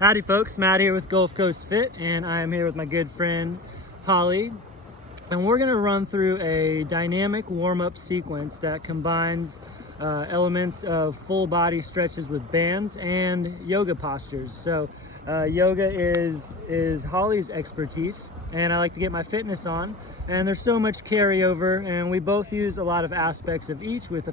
Howdy folks, Matt here with Gulf Coast Fit, and I'm here with my good friend Holly, and we're going to run through a dynamic warm-up sequence that combines elements of full body stretches with bands and yoga postures. So yoga is Holly's expertise, and I like to get my fitness on, and there's so much carryover, and we both use a lot of aspects of each with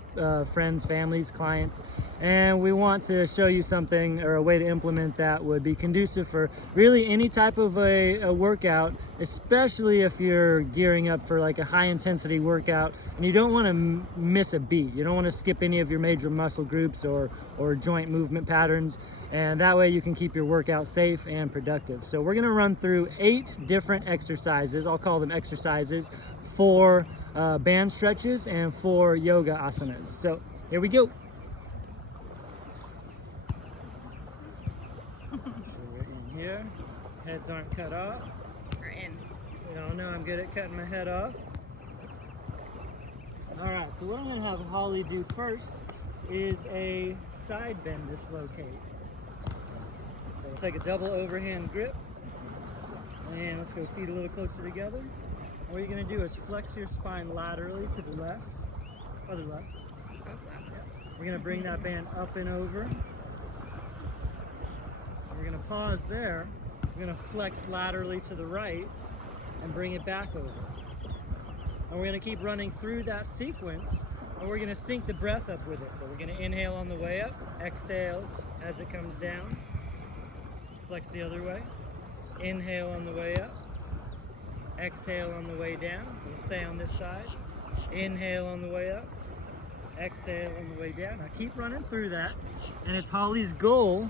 friends, families, clients, and we want to show you something or a way to implement that would be conducive for really any type of a workout, especially if you're gearing up for like a high intensity workout and you don't want to miss a beat. You don't want to skip any of your major muscle groups or joint movement patterns, and that way you can keep your workout safe and productive. So we're going to run through 8 different exercises. I'll call them exercises for band stretches and for yoga asanas. So here we go. So we're in here, heads aren't cut off. We're in. We all know I'm good at cutting my head off. Alright, so what I'm going to have Holly do first is a side bend dislocate. So we'll take a double overhand grip, and let's go feet a little closer together. What you're going to do is flex your spine laterally to the left, other left. We're going to bring that band up and over. We're going to pause there. We're going to flex laterally to the right and bring it back over. And we're going to keep running through that sequence, and we're going to sync the breath up with it. So we're going to inhale on the way up, exhale as it comes down, flex the other way, inhale on the way up, exhale on the way down. We'll stay on this side, inhale on the way up, exhale on the way down. Now keep running through that, and it's Holly's goal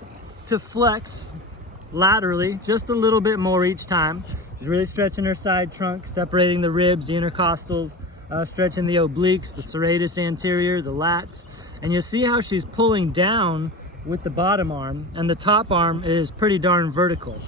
to flex laterally just a little bit more each time. She's really stretching her side trunk, separating the ribs, the intercostals, stretching the obliques, the serratus anterior, the lats, and you'll see how she's pulling down with the bottom arm, and the top arm is pretty darn vertical.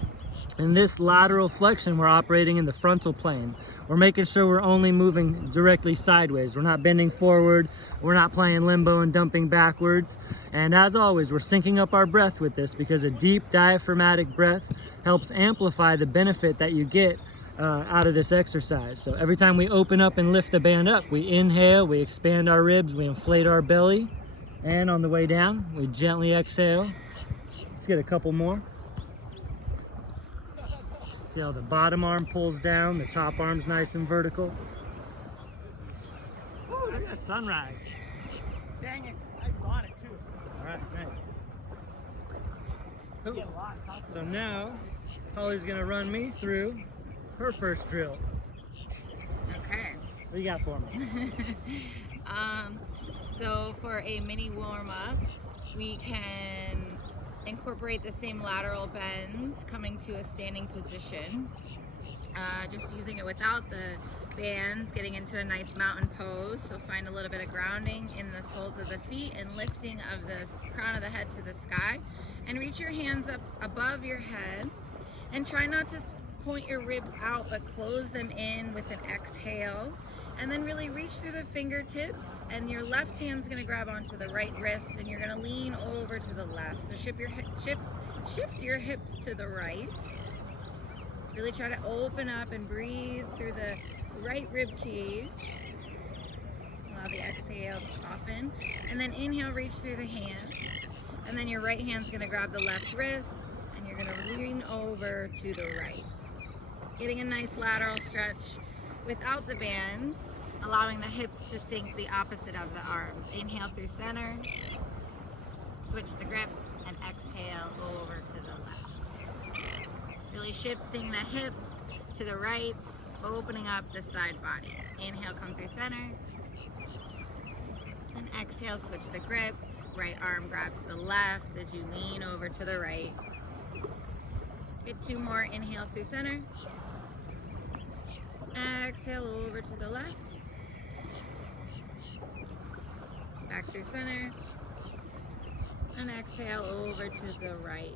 In this lateral flexion, we're operating in the frontal plane. We're making sure we're only moving directly sideways. We're not bending forward. We're not playing limbo and dumping backwards. And as always, we're syncing up our breath with this, because a deep diaphragmatic breath helps amplify the benefit that you get out of this exercise. So every time we open up and lift the band up, we inhale, we expand our ribs, we inflate our belly, and on the way down, we gently exhale. Let's get a couple more. See how the bottom arm pulls down, the top arm's nice and vertical. Woo, look at that sunrise. Dang it, I got it too. All right, nice. Cool. So now, Holly's gonna run me through her first drill. Okay. What you got for me? So for a mini warm-up, we can incorporate the same lateral bends coming to a standing position. Just using it without the bands, getting into a nice mountain pose. So find a little bit of grounding in the soles of the feet and lifting of the crown of the head to the sky. And reach your hands up above your head, and try not to point your ribs out, but close them in with an exhale. And then really reach through the fingertips, and your left hand's gonna grab onto the right wrist, and you're gonna lean over to the left. So shift your hips to the right. Really try to open up and breathe through the right rib cage. Allow the exhale to soften. And then inhale, reach through the hand. And then your right hand's gonna grab the left wrist, and you're gonna lean over to the right. Getting a nice lateral stretch without the bands, allowing the hips to sink the opposite of the arms. Inhale through center, switch the grip, and exhale over to the left. Really shifting the hips to the right, opening up the side body. Inhale, come through center, and exhale, switch the grip. Right arm grabs the left as you lean over to the right. Get 2 more, inhale through center. Exhale over to the left. Back through center. And exhale over to the right.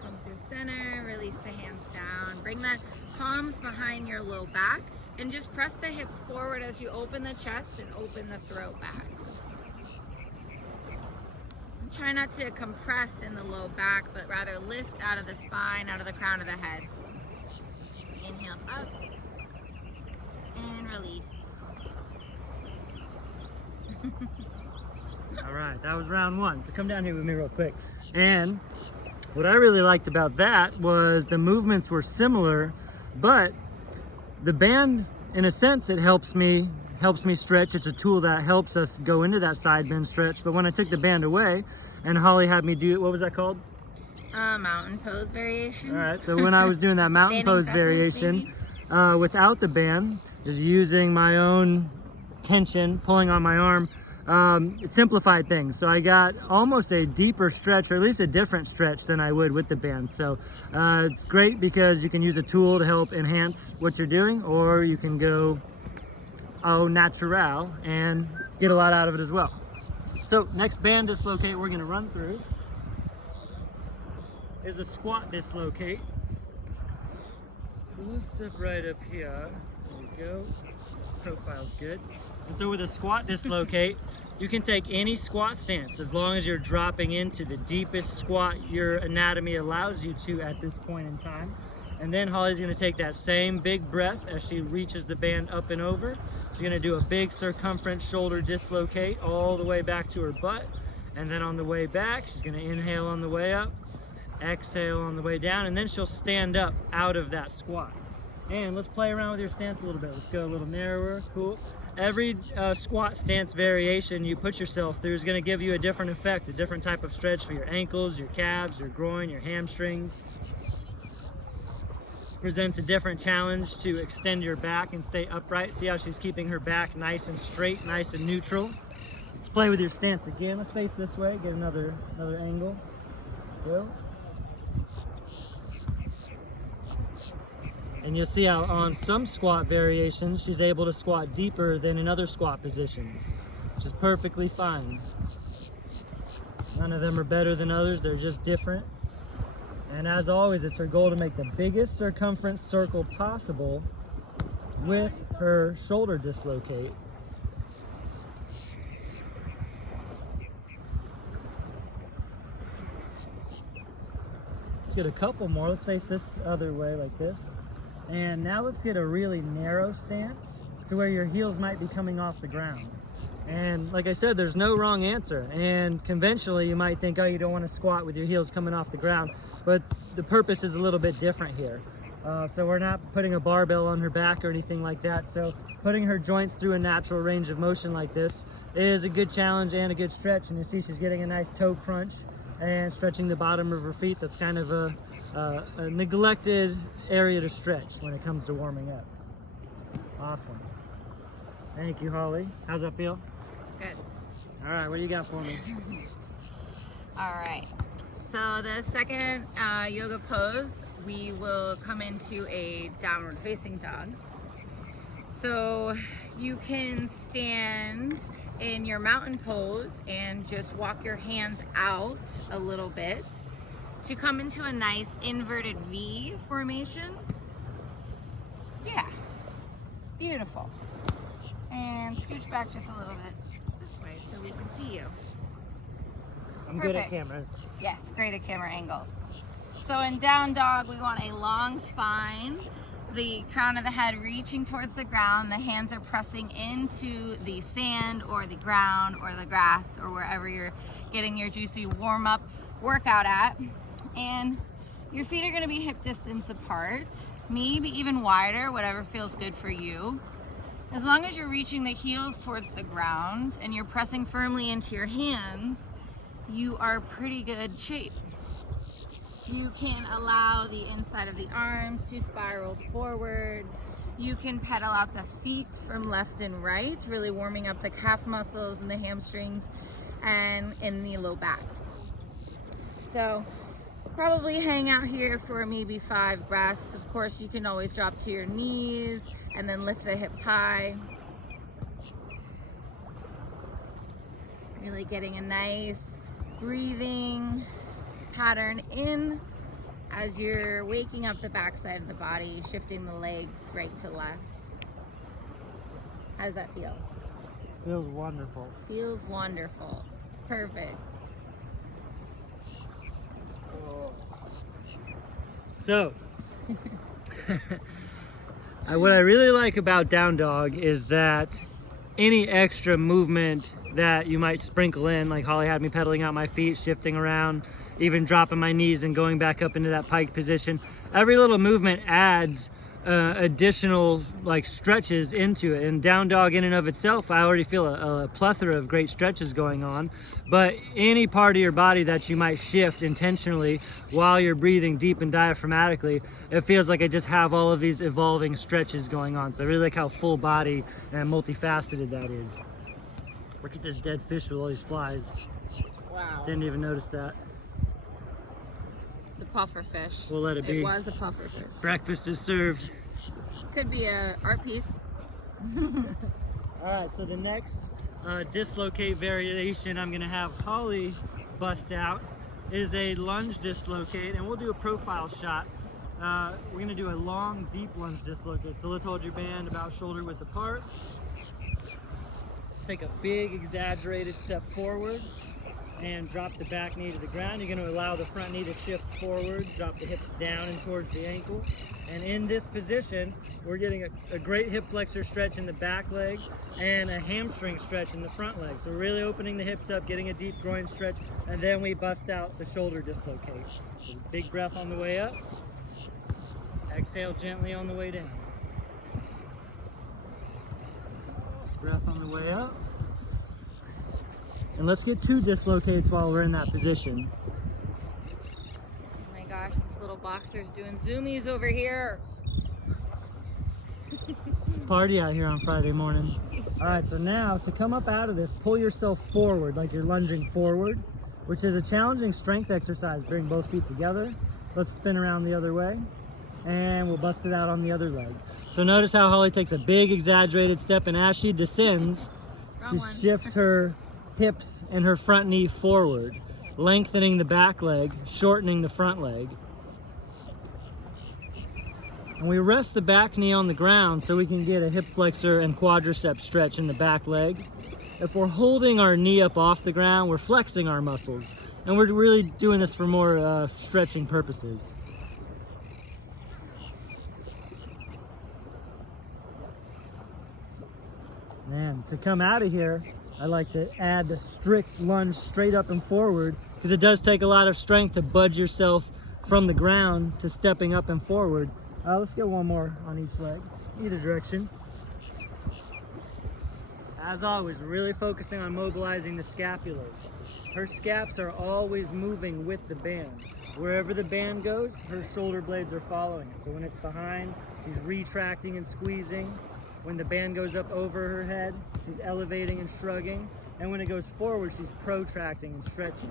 Come through center, release the hands down. Bring the palms behind your low back, and just press the hips forward as you open the chest and open the throat back. try not to compress in the low back, but rather lift out of the spine, out of the crown of the head. Inhale up and release. All right, that was round one. So come down here with me real quick. And what I really liked about that was the movements were similar, but the band, in a sense, it helps me stretch. It's a tool that helps us go into that side bend stretch. But when I took the band away and Holly had me do, what was that called? Mountain pose variation. All right, so when I was doing that mountain pose variation without the band, is using my own tension, pulling on my arm, it simplified things. So I got almost a deeper stretch, or at least a different stretch than I would with the band. So it's great because you can use a tool to help enhance what you're doing, or you can go au natural and get a lot out of it as well. So next band dislocate we're gonna run through is a squat dislocate. So let's step right up here. There we go. Profile's good. And so with a squat dislocate, you can take any squat stance as long as you're dropping into the deepest squat your anatomy allows you to at this point in time. And then Holly's gonna take that same big breath as she reaches the band up and over. She's gonna do a big circumference shoulder dislocate all the way back to her butt. And then on the way back, she's gonna inhale on the way up, exhale on the way down, and then she'll stand up out of that squat. And let's play around with your stance a little bit. Let's go a little narrower, cool. Every squat stance variation you put yourself through is gonna give you a different effect, a different type of stretch for your ankles, your calves, your groin, your hamstrings. Presents a different challenge to extend your back and stay upright. See how she's keeping her back nice and straight, nice and neutral. Let's play with your stance again. Let's face this way, get another angle. Go. And you'll see how on some squat variations, she's able to squat deeper than in other squat positions, which is perfectly fine. None of them are better than others, they're just different. And as always, it's her goal to make the biggest circumference circle possible with her shoulder dislocate. Let's get a couple more. Let's face this other way like this. And now let's get a really narrow stance to where your heels might be coming off the ground. And like I said, there's no wrong answer. And conventionally, you might think, oh, you don't want to squat with your heels coming off the ground. But the purpose is a little bit different here. So we're not putting a barbell on her back or anything like that. So putting her joints through a natural range of motion like this is a good challenge and a good stretch. And you see she's getting a nice toe crunch and stretching the bottom of her feet. That's kind of a neglected area to stretch when it comes to warming up. Awesome. Thank you, Holly. How's that feel? Good. All right, what do you got for me? All right. So the second yoga pose, we will come into a downward facing dog. So you can stand in your mountain pose and just walk your hands out a little bit to come into a nice inverted V formation. Yeah, beautiful. And scooch back just a little bit this way so we can see you. I'm good at Perfect. cameras. Yes, great at camera angles. So in down dog, we want a long spine, the crown of the head reaching towards the ground, the hands are pressing into the sand or the ground or the grass or wherever you're getting your juicy warm up workout at. And your feet are gonna be hip distance apart, maybe even wider, whatever feels good for you. As long as you're reaching the heels towards the ground and you're pressing firmly into your hands, you are pretty good shape. You can allow the inside of the arms to spiral forward. You can pedal out the feet from left and right, really warming up the calf muscles and the hamstrings and in the low back. So probably hang out here for maybe 5 breaths. Of course, you can always drop to your knees and then lift the hips high. Really getting a nice breathing pattern in as you're waking up the backside of the body, shifting the legs right to left. How does that feel? Feels wonderful. Feels wonderful. Perfect. So, what I really like about down dog is that any extra movement that you might sprinkle in, like Holly had me pedaling out my feet, shifting around, even dropping my knees and going back up into that pike position, every little movement adds additional like stretches into it. And down dog in and of itself, I already feel a plethora of great stretches going on, but any part of your body that you might shift intentionally while you're breathing deep and diaphragmatically, it feels like I just have all of these evolving stretches going on. So I really like how full body and multifaceted that is. Look at this dead fish with all these flies. Wow. Didn't even notice that. It's a puffer fish. We'll let it be. It was a puffer fish. Breakfast is served. Could be a art piece. All right, so the next dislocate variation I'm gonna have Holly bust out is a lunge dislocate, and we'll do a profile shot. We're gonna do a long, deep lunge dislocate. So let's hold your band about shoulder width apart. Take a big, exaggerated step forward and drop the back knee to the ground. You're going to allow the front knee to shift forward, drop the hips down and towards the ankle. And in this position, we're getting a great hip flexor stretch in the back leg and a hamstring stretch in the front leg. So we're really opening the hips up, getting a deep groin stretch, and then we bust out the shoulder dislocate. So big breath on the way up. Exhale gently on the way down. Breath on the way up. And let's get 2 dislocates while we're in that position. Oh my gosh, this little boxer's doing zoomies over here. It's a party out here on Friday morning. All right, so now to come up out of this, pull yourself forward like you're lunging forward, which is a challenging strength exercise. Bring both feet together. Let's spin around the other way, and we'll bust it out on the other leg. So notice how Holly takes a big exaggerated step, and as she descends, she shifts her hips and her front knee forward, lengthening the back leg, shortening the front leg. And we rest the back knee on the ground so we can get a hip flexor and quadricep stretch in the back leg. If we're holding our knee up off the ground, we're flexing our muscles, and we're really doing this for more stretching purposes. And to come out of here, I like to add the strict lunge straight up and forward, because it does take a lot of strength to budge yourself from the ground to stepping up and forward. Let's get one more on each leg, either direction. As always, really focusing on mobilizing the scapulars. Her scaps are always moving with the band. Wherever the band goes, her shoulder blades are following it. So when it's behind, she's retracting and squeezing. When the band goes up over her head, she's elevating and shrugging. And when it goes forward, she's protracting and stretching.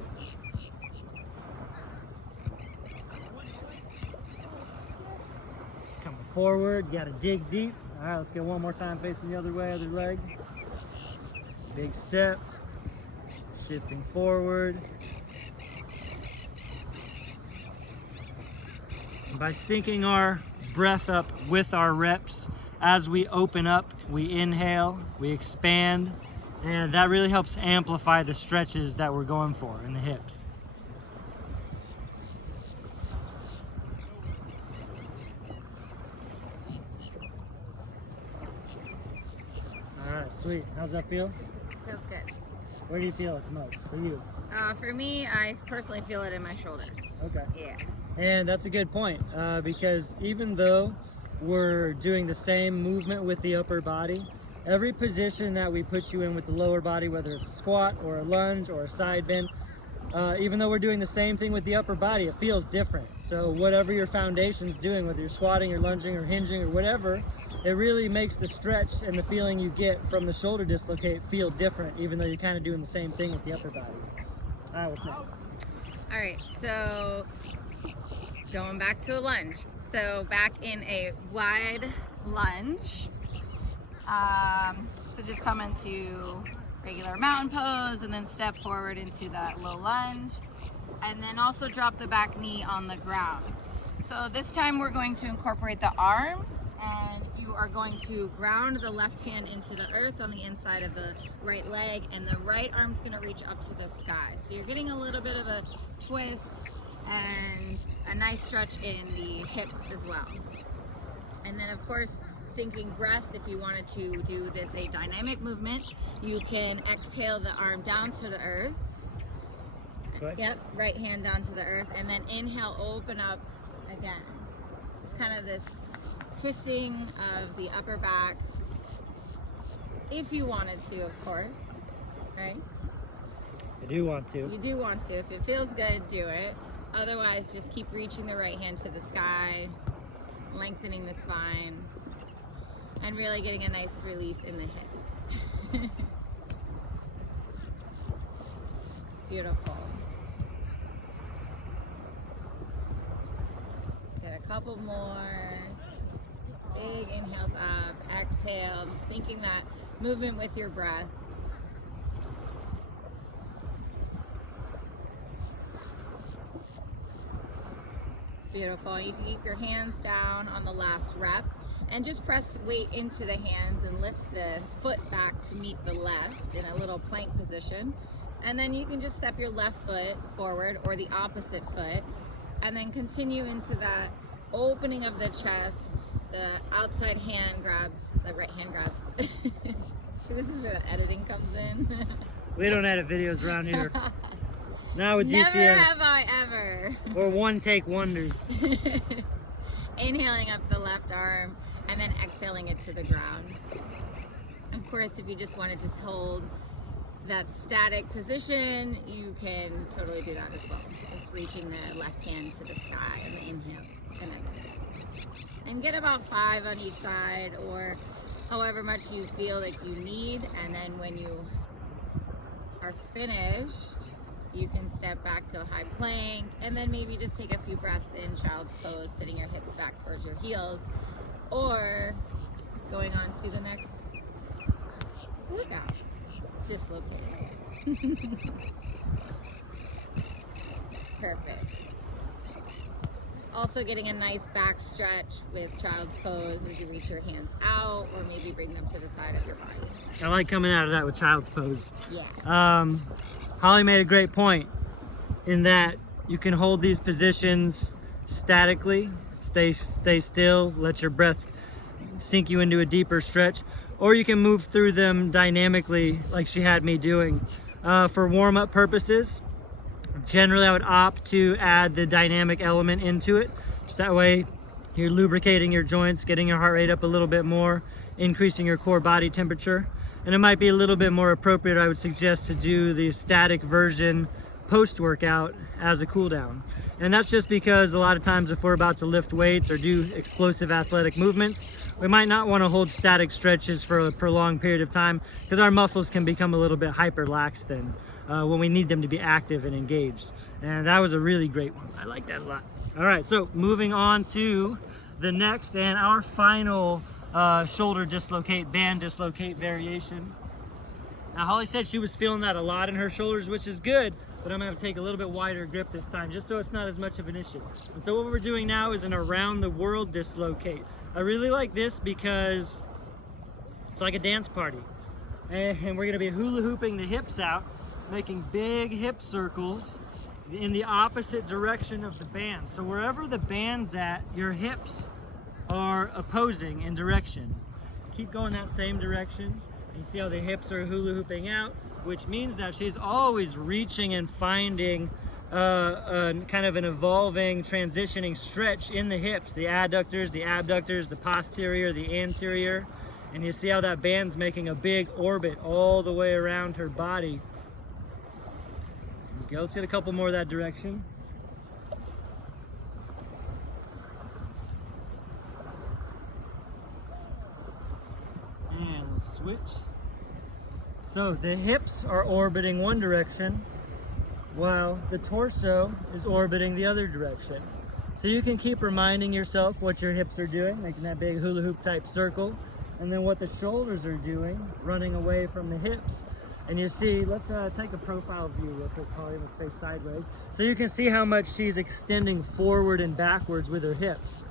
Coming forward, you gotta dig deep. All right, let's get one more time facing the other way, other leg. Big step, shifting forward. And by syncing our breath up with our reps, as we open up, we inhale, we expand, and that really helps amplify the stretches that we're going for in the hips. All right, sweet. How's that feel? Feels good. Where do you feel it the most for you? For me, I personally feel it in my shoulders. Okay. Yeah. And that's a good point, because even though we're doing the same movement with the upper body, every position that we put you in with the lower body, whether it's a squat or a lunge or a side bend, even though we're doing the same thing with the upper body, it feels different. So whatever your foundation's doing, whether you're squatting or lunging or hinging or whatever, it really makes the stretch and the feeling you get from the shoulder dislocate feel different, even though you're kind of doing the same thing with the upper body. All right, what's next? All right, so going back to a lunge. So back in a wide lunge. So just come into regular mountain pose and then step forward into that low lunge. And then also drop the back knee on the ground. So this time we're going to incorporate the arms, and you are going to ground the left hand into the earth on the inside of the right leg, and the right arm's gonna reach up to the sky. So you're getting a little bit of a twist and a nice stretch in the hips as well. And then of course, sinking breath. If you wanted to do this a dynamic movement, you can exhale the arm down to the earth. Right. Yep, right hand down to the earth, and then inhale, open up again. It's kind of this twisting of the upper back, if you wanted to, of course, right? I do want to. You do want to. If it feels good, do it. Otherwise, just keep reaching the right hand to the sky, lengthening the spine, and really getting a nice release in the hips. Beautiful. Get a couple more. Big inhales up, exhale, syncing that movement with your breath. Beautiful. You can keep your hands down on the last rep and just press weight into the hands and lift the foot back to meet the left in a little plank position. And then you can just step your left foot forward or the opposite foot and then continue into that opening of the chest. The outside hand grabs, the right hand grabs. See, this is where the editing comes in. We don't edit videos around here. Not with Never GCF. have I ever. Or one take wonders. Inhaling up the left arm and then exhaling it to the ground. Of course, if you just wanted to hold that static position, you can totally do that as well. Just reaching the left hand to the sky and the inhales and exhales. And get about 5 on each side or however much you feel like you need. And then when you are finished, you can step back to a high plank and then maybe just take a few breaths in child's pose, sitting your hips back towards your heels, or going on to the next workout, Dislocates. Perfect. Also getting a nice back stretch with child's pose as you reach your hands out or maybe bring them to the side of your body. I like coming out of that with child's pose. Yeah. Holly made a great point in that you can hold these positions statically, stay still, let your breath sink you into a deeper stretch, or you can move through them dynamically like she had me doing. For warm-up purposes, generally I would opt to add the dynamic element into it. Just that way you're lubricating your joints, getting your heart rate up a little bit more, increasing your core body temperature. And it might be a little bit more appropriate, I would suggest, to do the static version post-workout as a cool down. And that's just because a lot of times if we're about to lift weights or do explosive athletic movements, we might not want to hold static stretches for a prolonged period of time because our muscles can become a little bit hyperlaxed then when we need them to be active and engaged. And that was a really great one. I like that a lot. All right, so moving on to the next and our final shoulder dislocate, band dislocate variation. Now Holly said she was feeling that a lot in her shoulders, which is good, but I'm gonna have to take a little bit wider grip this time just so it's not as much of an issue. And so what we're doing now is an around the world dislocate. I really like this because it's like a dance party. And we're gonna be hula hooping the hips out, making big hip circles in the opposite direction of the band. So wherever the band's at, your hips are opposing in direction. Keep going that same direction. You see how the hips are hula hooping out, which means that she's always reaching and finding kind of an evolving, transitioning stretch in the hips, the adductors, the abductors, the posterior, the anterior. And you see how that band's making a big orbit all the way around her body. There you go. Let's get a couple more of that direction. And we'll switch. So the hips are orbiting one direction while the torso is orbiting the other direction. So you can keep reminding yourself what your hips are doing, making that big hula hoop type circle, and then what the shoulders are doing, running away from the hips. And you see, let's take a profile view real quick, Holly. Let's face sideways. So you can see how much she's extending forward and backwards with her hips.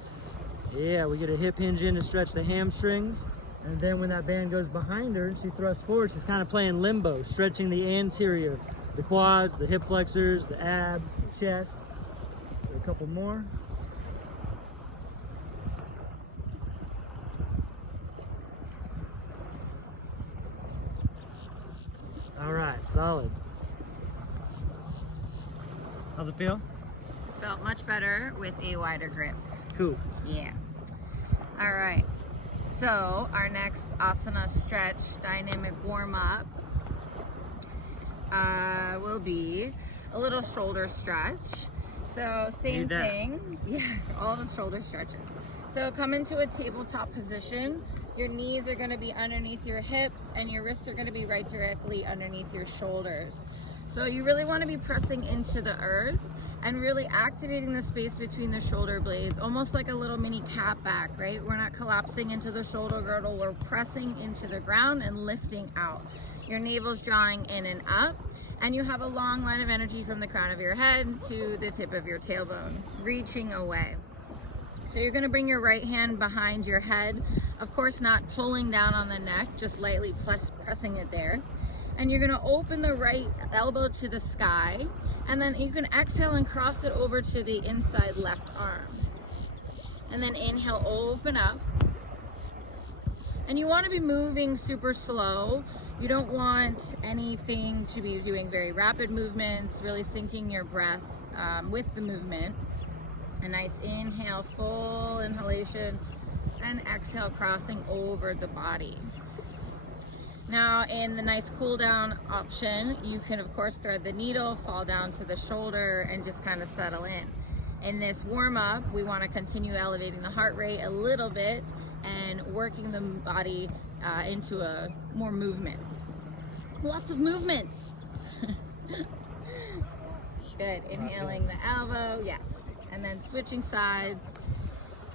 Yeah, we get a hip hinge in to stretch the hamstrings. And then when that band goes behind her, she thrusts forward, she's kind of playing limbo, stretching the anterior, the quads, the hip flexors, the abs, the chest. A couple more. All right, solid. How's it feel? Felt much better with a wider grip. Cool. Yeah. All right. So our next asana stretch, dynamic warm up, will be a little shoulder stretch. So same thing. Yeah, all the shoulder stretches. So come into a tabletop position. Your knees are going to be underneath your hips and your wrists are going to be right directly underneath your shoulders. So you really want to be pressing into the earth and really activating the space between the shoulder blades, almost like a little mini cat back, right? We're not collapsing into the shoulder girdle, we're pressing into the ground and lifting out. Your navel's drawing in and up, and you have a long line of energy from the crown of your head to the tip of your tailbone, reaching away. So you're gonna bring your right hand behind your head, of course not pulling down on the neck, just lightly pressing it there. And you're gonna open the right elbow to the sky, and then you can exhale and cross it over to the inside left arm. And then inhale, open up. And you wanna be moving super slow. You don't want anything to be doing very rapid movements, really syncing your breath with the movement. A nice inhale, full inhalation, and exhale, crossing over the body. Now in the nice cool down option, you can of course thread the needle, fall down to the shoulder, and just kind of settle in. In this warm up, we want to continue elevating the heart rate a little bit and working the body into a more movement. Lots of movements. Good, inhaling the elbow, yes. And then switching sides.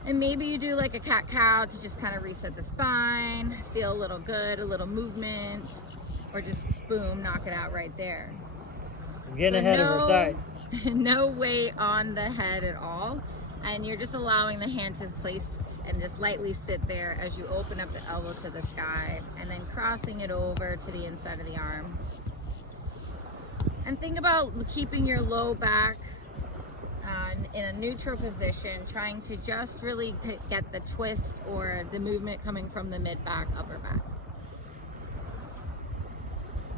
And maybe you do like a cat-cow to just kind of reset the spine, feel a little good, a little movement, or just boom, knock it out right there. I'm getting ahead of her, sorry. No weight on the head at all. And you're just allowing the hand to place and just lightly sit there as you open up the elbow to the sky and then crossing it over to the inside of the arm. And think about keeping your low back in a neutral position, trying to just really get the twist or the movement coming from the mid back, upper back.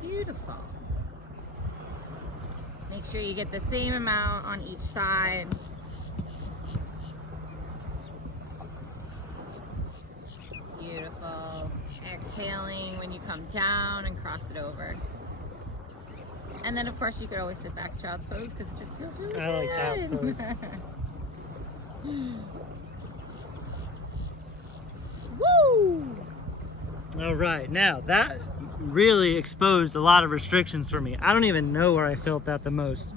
Beautiful. Make sure you get the same amount on each side. Beautiful. Exhaling when you come down and cross it over. And then of course you could always sit back child's pose because it just feels really good. I like child's pose. Woo! All right, now that really exposed a lot of restrictions for me. I don't even know where I felt that the most.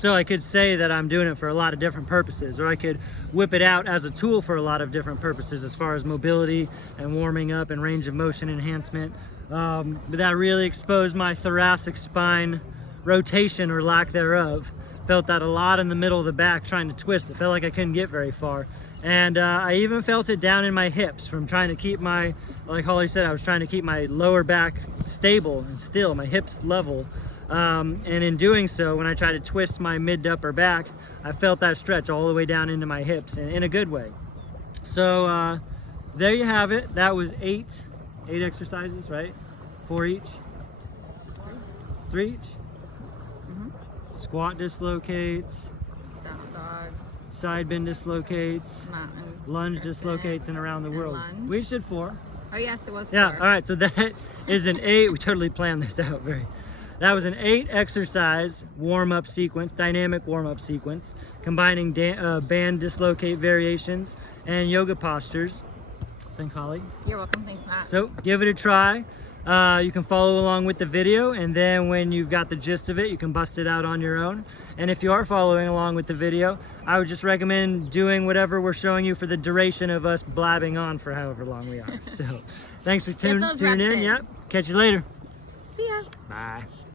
So I could say that I'm doing it for a lot of different purposes, or I could whip it out as a tool for a lot of different purposes as far as mobility and warming up and range of motion enhancement. But that really exposed my thoracic spine rotation or lack thereof. Felt that a lot in the middle of the back trying to twist. It felt like I couldn't get very far. And I even felt it down in my hips from trying to keep my, like Holly said, I was trying to keep my lower back stable and still, my hips level. And in doing so, when I tried to twist my mid to upper back, I felt that stretch all the way down into my hips in a good way. So there you have it. That was eight exercises, right? 4 each? 3 each? Mm-hmm. Squat dislocates. Down dog. Side bend dislocates. Mountain. Lunge dislocates and around the world. Lunge. We said 4. Oh yes, it was 4. Yeah, all right, so that is an 8. We totally planned this out that was an 8 exercise warm-up sequence, dynamic warm-up sequence, combining band dislocate variations and yoga postures. Thanks, Holly. You're welcome. Thanks, Matt. So give it a try. You can follow along with the video, and then when you've got the gist of it, you can bust it out on your own. And if you are following along with the video, I would just recommend doing whatever we're showing you for the duration of us blabbing on for however long we are. So thanks for tuning in. Yep. Catch you later. See ya. Bye.